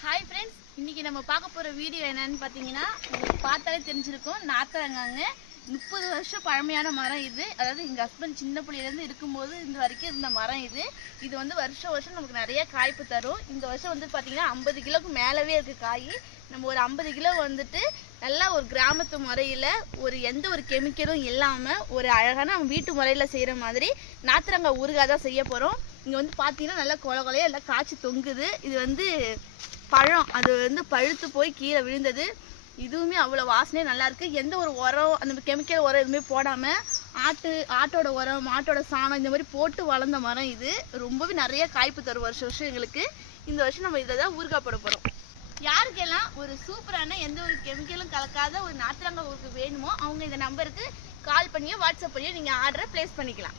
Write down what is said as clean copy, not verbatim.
Hi friends, இன்றைக்கி நம்ம பார்க்க போகிற வீடியோ என்னன்னு பார்த்தீங்கன்னா, உங்களுக்கு பார்த்தாலே தெரிஞ்சிருக்கும். நாத்தரங்காங்க 30 வருஷம் பழமையான மரம் இது. அதாவது எங்கள் ஹஸ்பண்ட் சின்ன பிள்ளையிலேருந்து இருக்கும்போது இந்த வரைக்கும் இருந்த மரம் இது. இது வந்து வருஷம் வருஷம் நமக்கு நிறைய காய்ப்பு தரும். இந்த வருஷம் வந்து பார்த்திங்கன்னா 50 கிலோவுக்கு மேலவே இருக்குது காய். நம்ம ஒரு 50 கிலோ வந்துட்டு நல்லா ஒரு கிராமத்து முறையில் எந்த ஒரு கெமிக்கலும் இல்லாமல் ஒரு அழகான நம்ம வீட்டு முறையில் செய்கிற மாதிரி நாத்தரங்காய் ஊறுகாய் தான் செய்ய போகிறோம். இங்கே வந்து பார்த்தீங்கன்னா நல்லா கொலையாக எல்லாம் காய்ச்சி தொங்குது. இது வந்து பழம், அது வந்து பழுத்து போய் கீழே விழுந்தது. இதுவுமே அவ்வளோ வாசனையே நல்லாயிருக்கு. எந்த ஒரு உரம், அந்த கெமிக்கல் உரம் எதுவுமே போடாமல் ஆட்டோட உரம், மாட்டோட சாணம் இந்த மாதிரி போட்டு வளர்ந்த மரம் இது. ரொம்பவே நிறைய காய்ப்பு தரும் வருஷம் வருஷம் எங்களுக்கு. இந்த வருஷம் நம்ம இதை தான் ஊறுகாய் போட போகிறோம். யாருக்கெல்லாம் ஒரு சூப்பரான எந்த ஒரு கெமிக்கலும் கலக்காத ஒரு நாத்தரங்காய் ஊறுகாய் வேணுமோ அவங்க இந்த நம்பருக்கு கால் பண்ணியோ வாட்ஸ்அப் பண்ணியோ நீங்கள் ஆர்டரை ப்ளேஸ் பண்ணிக்கலாம்.